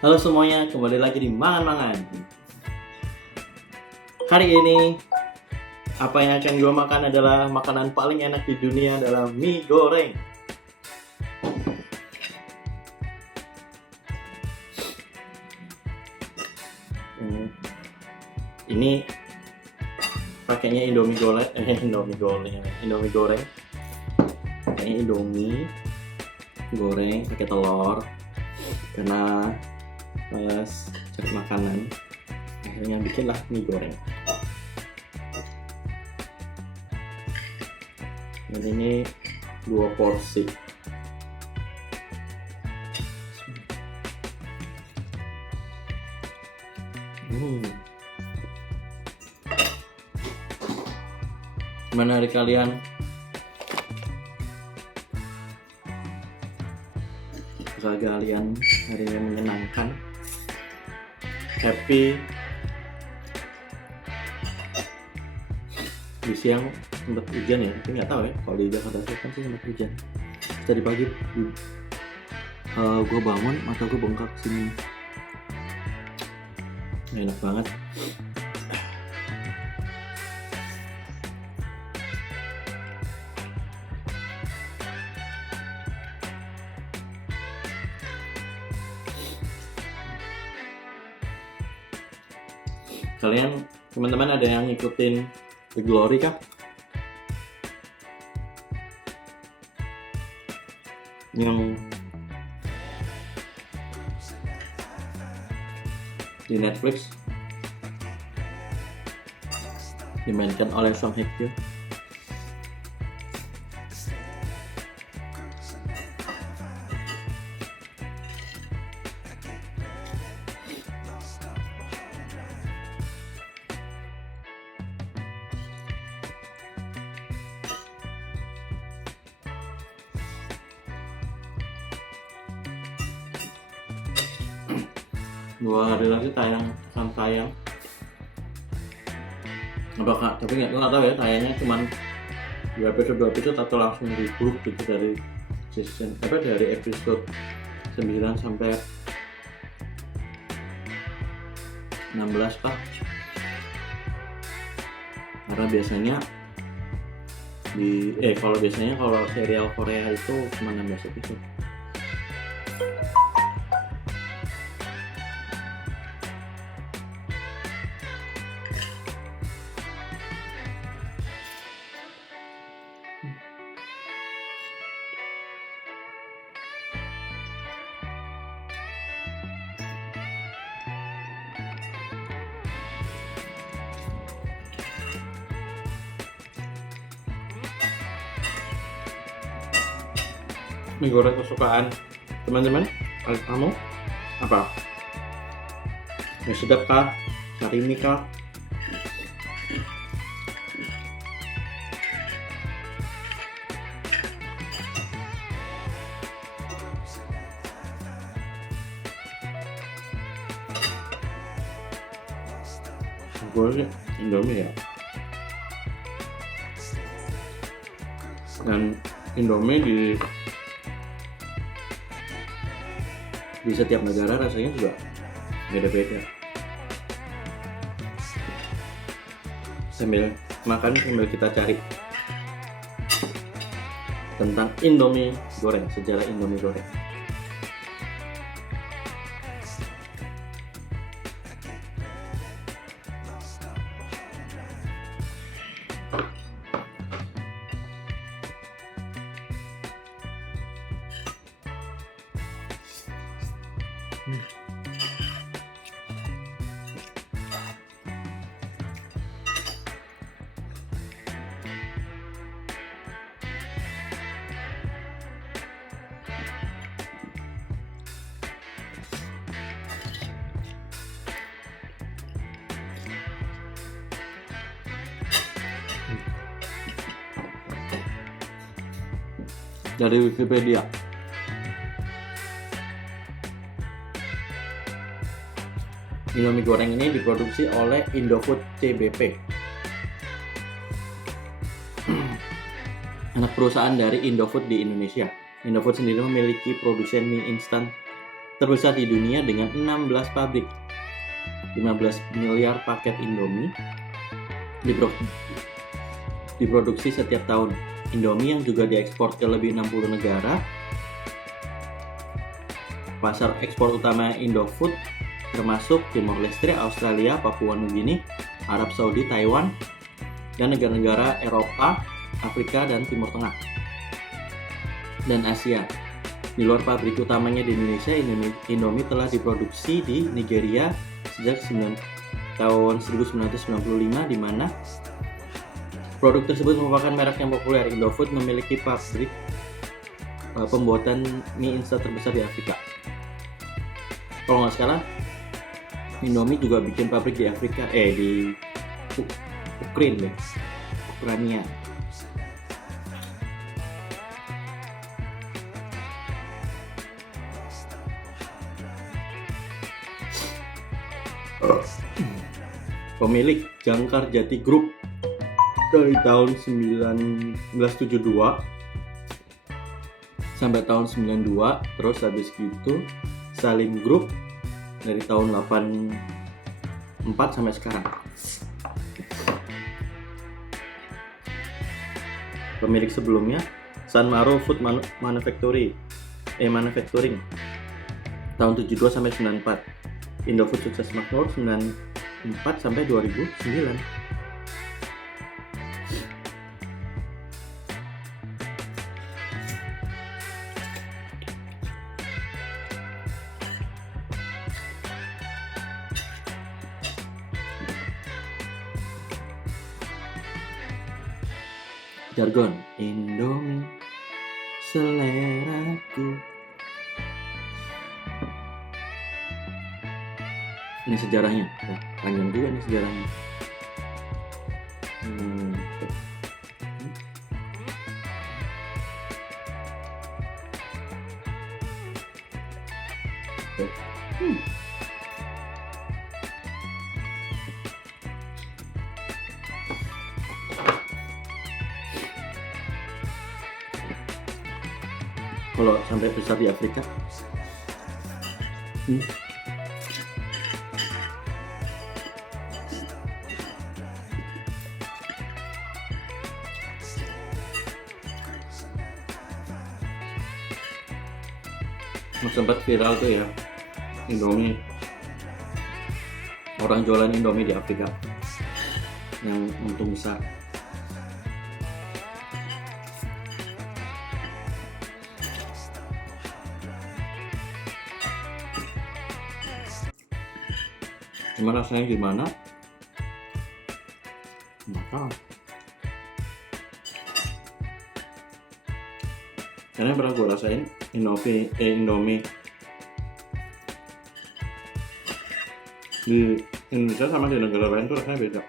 Halo semuanya, kembali lagi di Mangan-Mangan. Hari ini, apa yang akan gue makan adalah makanan paling enak di dunia adalah mie goreng. Ini pakainya Indomie goreng, Indomie goreng. Pakainya Indomie goreng pakai telur. Karena males cari makanan, akhirnya bikinlah mie goreng. Dan ini 2 porsi. Gimana hari kalian? Usaha kalian hari ini menyenangkan, happy. Di siang sempat hujan ya, tapi nggak tahu ya kalau di Jakarta Selatan sih sempat hujan. Tadi pagi gue bangun, mata gue bengkak sini. Enak banget. Kalian teman-teman ada yang ngikutin The Glory kah? Yang di Netflix dimainkan oleh Song Hye Kyo. Dua hari lagi akan tayang. Apakah, tapi nggak tahu ya, tayangnya cuman 2 episode atau langsung di-group gitu dari episode 9 sampai 16 kah? Karena biasanya kalau serial Korea itu cuma 16 episode. Mie goreng kesukaan teman-teman, kamu apa? Mie sedap kah? Sari mie kah? Gue Indomie ya. Dan Indomie di setiap negara rasanya juga beda-beda. Sambil makan, sambil kita cari tentang Indomie goreng, sejarah Indomie goreng. Dari Wikipedia, Indomie goreng ini diproduksi oleh Indofood CBP, anak perusahaan dari Indofood di Indonesia. Indofood sendiri memiliki produsen mie instan terbesar di dunia dengan 16 pabrik. 15 miliar paket Indomie diproduksi setiap tahun. Indomie yang juga diekspor ke lebih 60 negara. Pasar ekspor utama Indofood termasuk Timor Leste, Australia, Papua Nugini, Arab Saudi, Taiwan, dan negara-negara Eropa, Afrika, dan Timur Tengah, dan Asia. Di luar pabrik utamanya di Indonesia, Indomie telah diproduksi di Nigeria sejak tahun 1995, di mana produk tersebut merupakan merek yang populer. Indofood memiliki pabrik pembuatan mie instan terbesar di Afrika. Kalau nggak salah, Indomie juga bikin pabrik di Afrika, di Ukraina. Pemilik Jangkar Jati Group dari tahun 1972 sampai tahun 92, terus habis itu Salim Group dari tahun 84 sampai sekarang. Pemilik sebelumnya Sanmaro Food Manufacturing tahun 72 sampai 94. Indofood sukses makmur 94 sampai 2009. Jargon Indomie seleraku. Ini sejarahnya, panjang juga nih sejarahnya. Kalau sampai besar di Afrika, sempat viral tuh ya, Indomie, orang jualan Indomie di Afrika yang untung besar. Cuma rasanya gimana? Nggak tahu. Karena pernah gue rasain Indomie di Indonesia sama di negara lain tuh rasanya beda.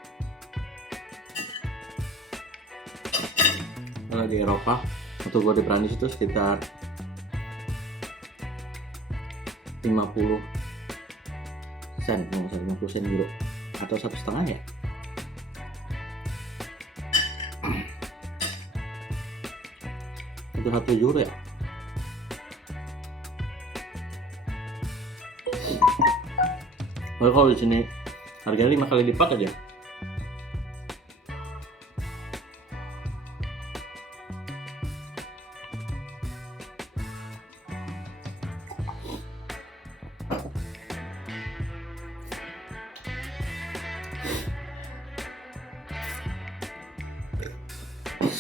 Kalau di Eropa atau gue di Prancis itu sekitar 50 sen, 50 sen euro atau 1,5 ya. Itu 1 euro ya. Kalau di sini harganya 5 kali lipat aja.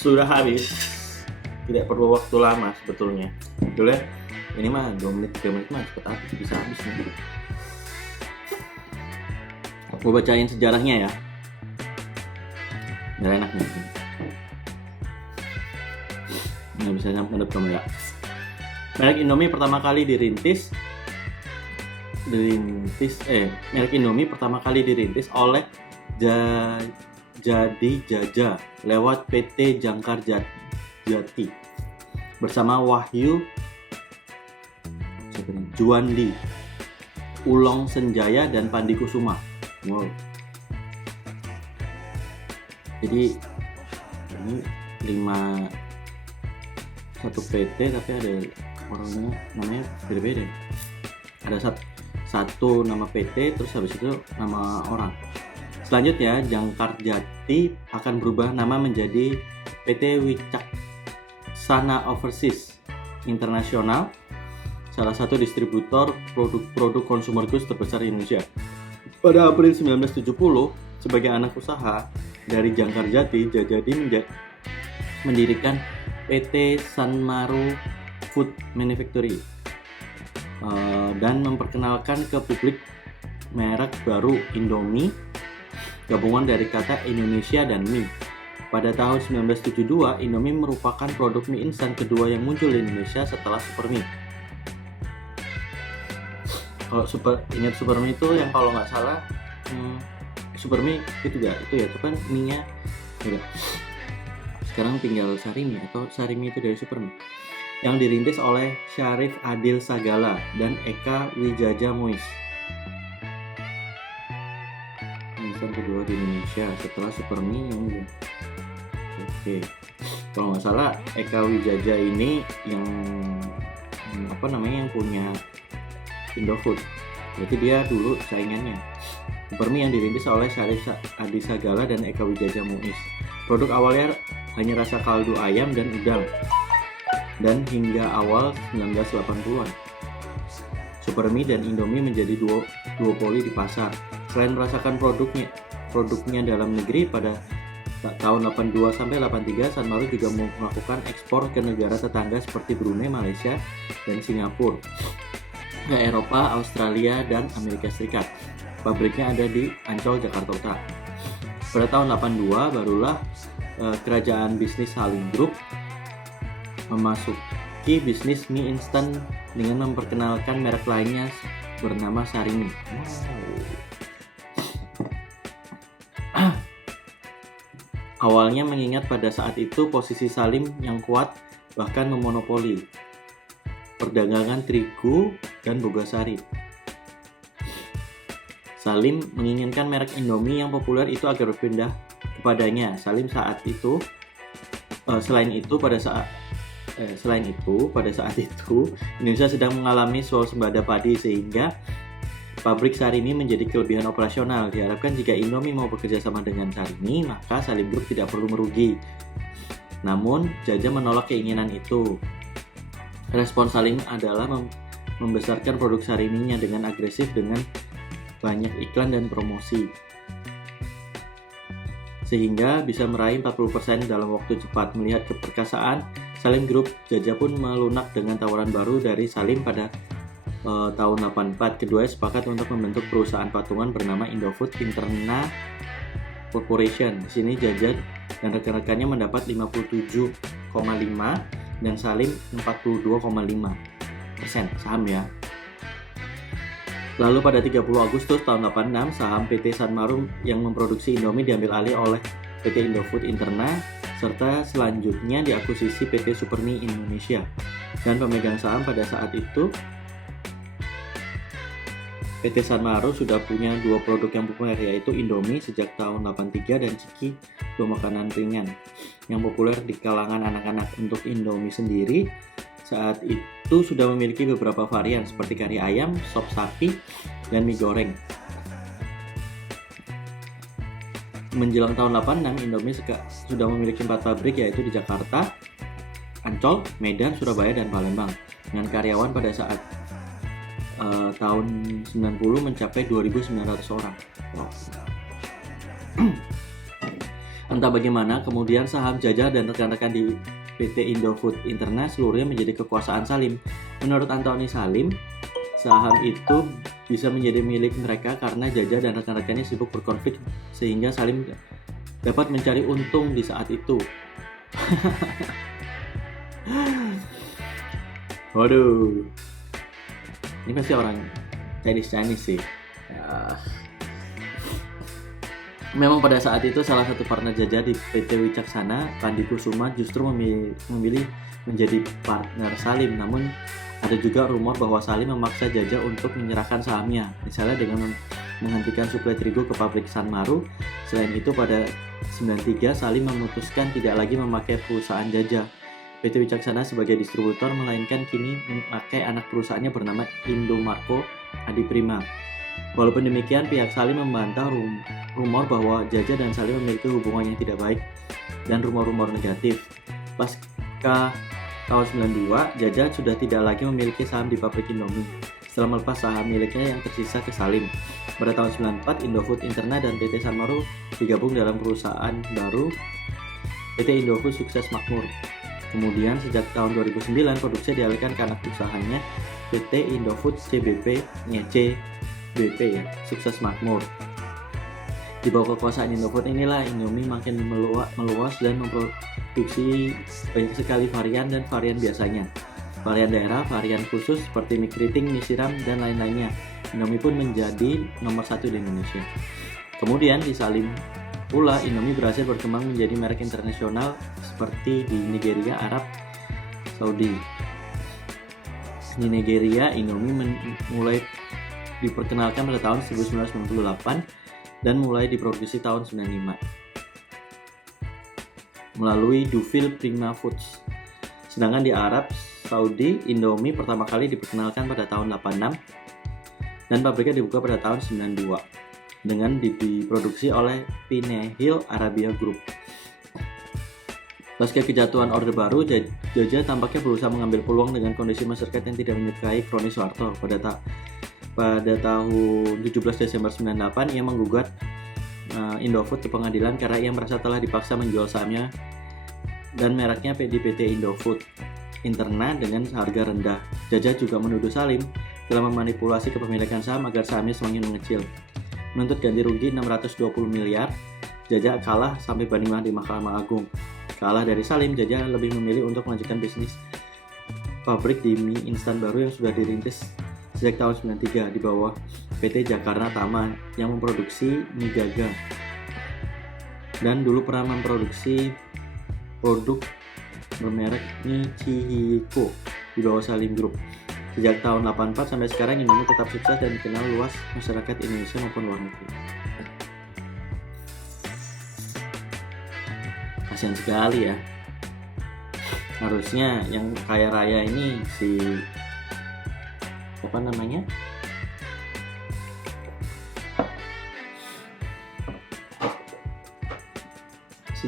Sudah habis, tidak perlu waktu lama sebetulnya. Dulu ya, ini mah 2 menit 3 menit mah cepet habis, bisa habis nih. Gue bacain sejarahnya ya, biar enak nih. Nggak bisa nyampe kamu ya. Merek Indomie pertama kali dirintis oleh Jadi Jaja lewat PT Jangkar Jati bersama Wahyu Juandi, Ulong Senjaya, dan Pandi Kusuma. Wow. Jadi ini 1 PT tapi ada orangnya namanya beda-beda. Ada satu nama PT, terus habis itu nama orang. Selanjutnya, Jangkar Jati akan berubah nama menjadi PT Wicaksana Overseas International, salah satu distributor produk-produk consumer goods terbesar di Indonesia. Pada April 1970, sebagai anak usaha dari Jangkar Jati, Jajadi mendirikan PT Sanmaru Food Manufacturing dan memperkenalkan ke publik merek baru Indomie, gabungan dari kata Indonesia dan mie. Pada tahun 1972, Indomie merupakan produk mie instan kedua yang muncul di Indonesia setelah Supermie. Kalau ingat Supermie itu yang kalau nggak salah Supermie itu ya, itu kan mie-nya ya. Sekarang tinggal Sarimi atau Sarimi itu dari Supermie, yang dirintis oleh Syarif Adil Sagala dan Eka Wijaja Muiz. Instan kedua di Indonesia setelah Supermie yang udah. Oke. Kalau nggak salah Eka Wijaja ini yang yang punya Indofood. Berarti dia dulu saingannya. Supermie yang dirintis oleh Syarif Adil Sagala dan Eka Wijaja Muiz. Produk awalnya hanya rasa kaldu ayam dan udang. Dan hingga awal 1980-an, Supermie dan Indomie menjadi duopoli di pasar. Selain merasakan produknya dalam negeri, pada tahun 82 sampai 83 Sanmaru juga melakukan ekspor ke negara tetangga seperti Brunei, Malaysia, dan Singapura, ke Eropa, Australia, dan Amerika Serikat. Pabriknya ada di Ancol, Jakarta Utara. Pada tahun 82 barulah kerajaan bisnis Salim Group memasuki bisnis mie instan dengan memperkenalkan merek lainnya bernama Sarimi. Awalnya mengingat pada saat itu posisi Salim yang kuat bahkan memonopoli perdagangan terigu dan bogasari. Salim menginginkan merek Indomie yang populer itu agar berpindah kepadanya. Salim saat itu selain itu pada saat itu Indonesia sedang mengalami swasembada padi sehingga pabrik Sarimi menjadi kelebihan operasional. Diharapkan jika Indomie mau bekerja sama dengan Sarimi, maka Salim Group tidak perlu merugi. Namun Jaja menolak keinginan itu. Respon Salim adalah membesarkan produk Sariminya dengan agresif dengan banyak iklan dan promosi, sehingga bisa meraih 40% dalam waktu cepat. Melihat keperkasaan Salim Group, Jaja pun melunak dengan tawaran baru dari Salim pada tahun 84. Keduanya sepakat untuk membentuk perusahaan patungan bernama Indofood Interna Corporation. Di sini Jaja dan rekan-rekannya mendapat 57,5 dan Salim 42,5% saham ya. Lalu pada 30 Agustus tahun 86, saham PT Sanmaru yang memproduksi Indomie diambil alih oleh PT Indofood Interna, serta selanjutnya diakuisisi PT Supermie Indonesia. Dan pemegang saham pada saat itu PT Sanmaru sudah punya dua produk yang populer, yaitu Indomie sejak tahun 83 dan Ciki, dua makanan ringan yang populer di kalangan anak-anak. Untuk Indomie sendiri saat itu sudah memiliki beberapa varian seperti kari ayam, sop sapi, dan mie goreng. Menjelang tahun 86, Indomie sudah memiliki 4 pabrik, yaitu di Jakarta, Ancol, Medan, Surabaya, dan Palembang, dengan karyawan pada saat tahun 90 mencapai 2.900 orang. Wow. Entah bagaimana, kemudian saham Jaja dan rekan-rekan di PT Indofood Interna seluruhnya menjadi kekuasaan Salim. Menurut Antoni Salim, saham itu bisa menjadi milik mereka karena Jaja dan rekan-rekannya sibuk berkonflik, sehingga Salim dapat mencari untung di saat itu. Waduh, ini pasti orang Chinese sih ya. Memang pada saat itu salah satu partner Jaja di PT Wicaksana, Randi Kusuma, justru memilih menjadi partner Salim. Namun ada juga rumor bahwa Salim memaksa Jaja untuk menyerahkan sahamnya, misalnya dengan menghentikan suplai terigu ke pabrik Sanmaru. Selain itu pada 93 Salim memutuskan tidak lagi memakai perusahaan Jaja PT Wicaksana sebagai distributor, melainkan kini memakai anak perusahaannya bernama Indomarko Adiprima. Walaupun demikian, pihak Salim membantah rumor bahwa Jaja dan Salim memiliki hubungan yang tidak baik dan rumor-rumor negatif. Pasca tahun 92, Jaja sudah tidak lagi memiliki saham di pabrik Indomie setelah melepas saham miliknya yang tersisa ke Salim. Pada tahun 94, Indofood Interna dan PT Sanmoro digabung dalam perusahaan baru PT Indofood Sukses Makmur. Kemudian sejak tahun 2009 produksi dialihkan ke anak usahanya PT Indofood CBP ya, Sukses Makmur. Di bawah kekuasaan Indofood inilah Indomie makin meluas dan memproduksi banyak sekali varian dan varian biasanya. Varian daerah, varian khusus seperti mie keriting, mie siram, dan lain-lainnya. Indomie pun menjadi nomor 1 di Indonesia. Kemudian di Salim pula Indomie berhasil berkembang menjadi merek internasional seperti di Nigeria, Arab Saudi. Di Nigeria, Indomie mulai diperkenalkan pada tahun 1998 dan mulai diproduksi tahun 1995 melalui Dufil Prima Foods. Sedangkan di Arab Saudi, Indomie pertama kali diperkenalkan pada tahun 86 dan pabriknya dibuka pada tahun 92 dengan diproduksi oleh Pinehil Arabia Group. Pasca kejatuhan Orde Baru, Jaja tampaknya berusaha mengambil peluang dengan kondisi masyarakat yang tidak menyukai Kroni Soeharto. Pada tahun 17 Desember 98, ia menggugat Indofood ke pengadilan karena ia merasa telah dipaksa menjual sahamnya dan mereknya di PT Indofood Interna dengan harga rendah. Jaja juga menuduh Salim telah memanipulasi kepemilikan saham agar sahamnya semakin mengecil. Menuntut ganti rugi 620 miliar, Jaja kalah sampai banding di Mahkamah Agung. Kalah dari Salim, Jaja lebih memilih untuk melanjutkan bisnis pabrik di mie instan baru yang sudah dirintis sejak tahun 93 di bawah PT Jakarta Tama yang memproduksi mie Gaga dan dulu pernah memproduksi produk bermerek mie Chihiko di bawah Salim Group. Sejak tahun 84 sampai sekarang, Indomie tetap sukses dan dikenal luas masyarakat Indonesia maupun luar negeri. Kasian sekali ya. Harusnya yang kaya raya ini si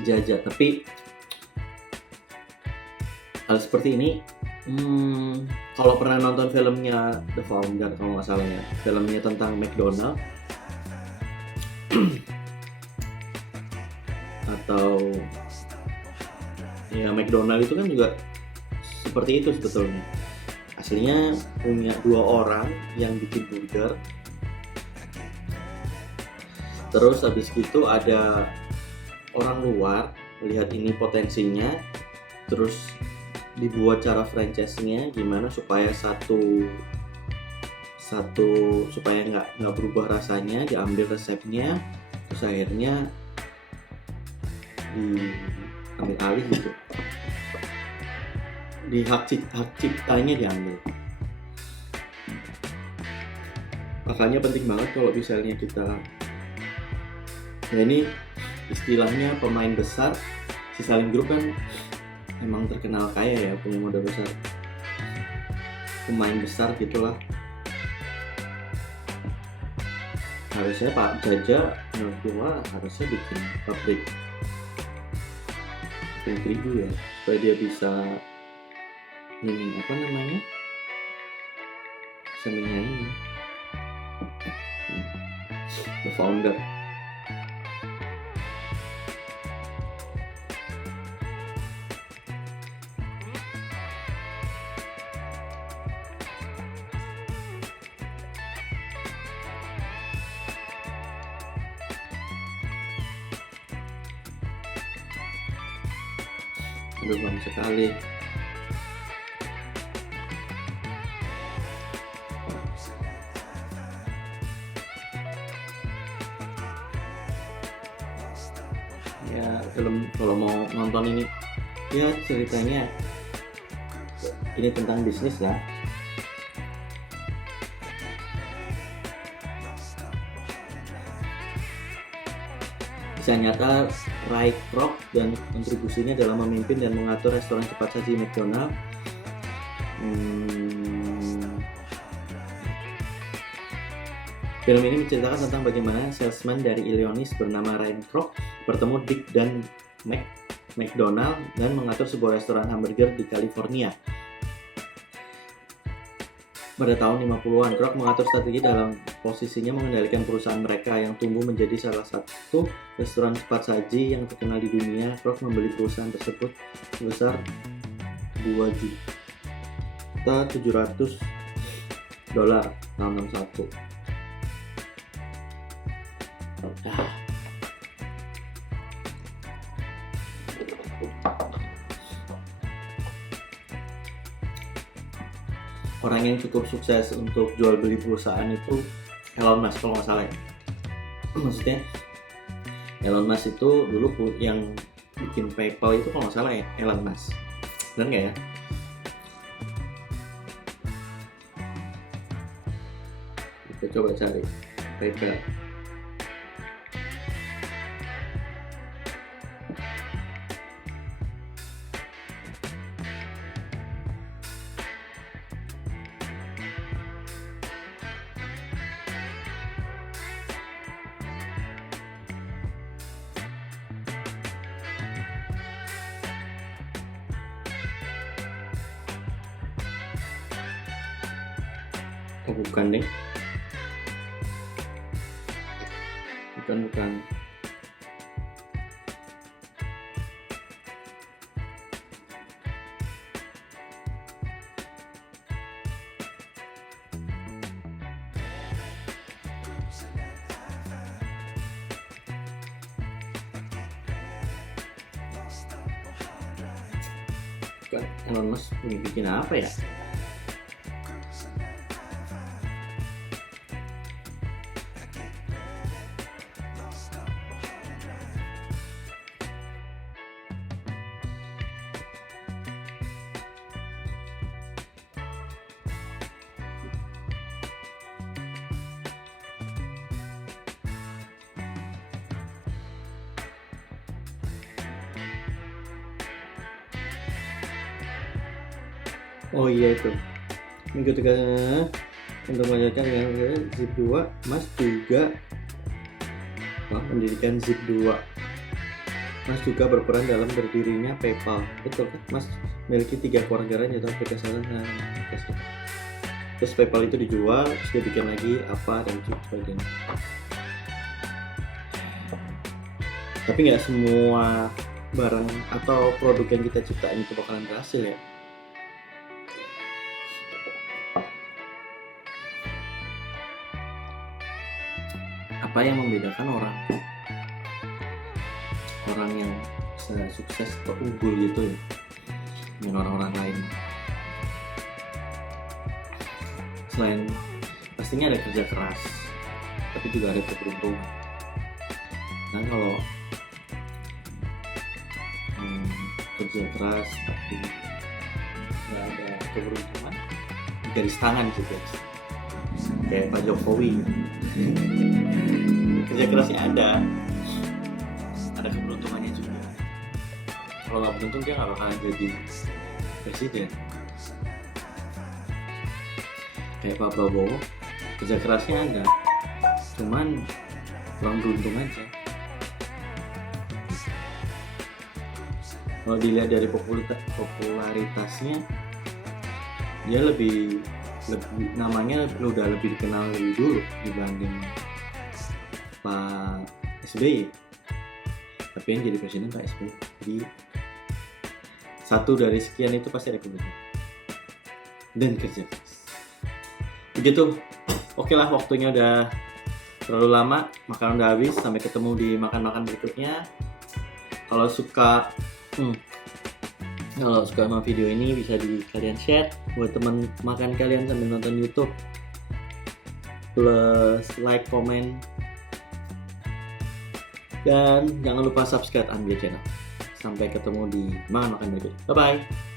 Jaja, tapi hal seperti ini kalau pernah nonton filmnya The Founder kalau nggak salah ya, filmnya tentang McDonald atau ya McDonald itu kan juga seperti itu sebetulnya. Aslinya punya 2 orang yang bikin burger, terus habis gitu ada orang luar melihat ini potensinya, terus dibuat cara franchise-nya gimana supaya satu supaya nggak berubah rasanya, diambil resepnya, terus akhirnya diambil alih gitu, di hak ciptanya diambil. Makanya penting banget kalau misalnya kita, nah ini istilahnya pemain besar, si Salim Group kan emang terkenal kaya ya, punya modal besar, pemain besar gitulah. Harusnya Pak Jaja menurut gua harusnya bikin pabrik terigu ya, supaya dia bisa ini bisa menyanyi The Founder. Aduh, bang sekali. Ya, film kalau mau nonton ini ya ceritanya ini tentang bisnis lah. Kisah nyata Ray Kroc dan kontribusinya dalam memimpin dan mengatur restoran cepat saji McDonald. Film ini menceritakan tentang bagaimana salesman dari Illinois bernama Ray Kroc bertemu Dick dan McDonald dan mengatur sebuah restoran hamburger di California. Pada tahun 50-an, Kroc mengatur strategi dalam posisinya mengendalikan perusahaan mereka yang tumbuh menjadi salah satu restoran cepat saji yang terkenal di dunia. Kroc membeli perusahaan tersebut sebesar $2.700.000 tahun 61. Orang yang cukup sukses untuk jual beli perusahaan itu Elon Musk kalau nggak salah ya. Maksudnya Elon Musk itu dulu yang bikin PayPal itu kalau nggak salah ya Elon Musk. Benar nggak ya? Kita coba cari PayPal. Oh bukan deh, bukan. Elon Musk bikin apa ya? Oh iya itu. Minggu tengah untuk melanjutkan dengan Zip 2, Mas juga mendirikan Zip 2. Mas juga berperan dalam berdirinya PayPal. Betul kan? Mas memiliki 3 kewarganegaraan yaitu Afrika Selatan dan Amerika Serikat. Terus PayPal itu dijual, terus dia bikin lagi apa dan sebagainya. Tapi nggak semua barang atau produk yang kita ciptain itu bakalan berhasil ya. Apa yang membedakan orang yang bisa sukses atau unggul gitu ya dengan orang-orang lain? Selain pastinya ada kerja keras, tapi juga ada keberuntungan. Nah kalau kerja keras tapi nggak ada keberuntungan, garis tangan gitu ya, kayak Pak Jokowi. Kerja kerasnya ada keberuntungannya juga. Kalau nggak beruntung dia nggak bakalan jadi presiden. Kayak Pak Prabowo, kerja kerasnya ada, cuman kurang beruntung aja. Kalau dilihat dari popularitasnya, dia lebih namanya udah lebih dikenal lebih dulu dibanding Pak SBY. Tapi yang jadi presiden Pak SBY. Jadi satu dari sekian itu pasti ada keberuntungan dan kerja keras. Begitu. Oke lah, waktunya udah terlalu lama, makanan udah habis. Sampai ketemu di makan-makan berikutnya. Kalau suka sama video ini bisa kalian share buat teman makan kalian sambil nonton YouTube. Plus like, comment, dan jangan lupa subscribe Ambia Channel. Sampai ketemu di makan berikutnya. Bye bye.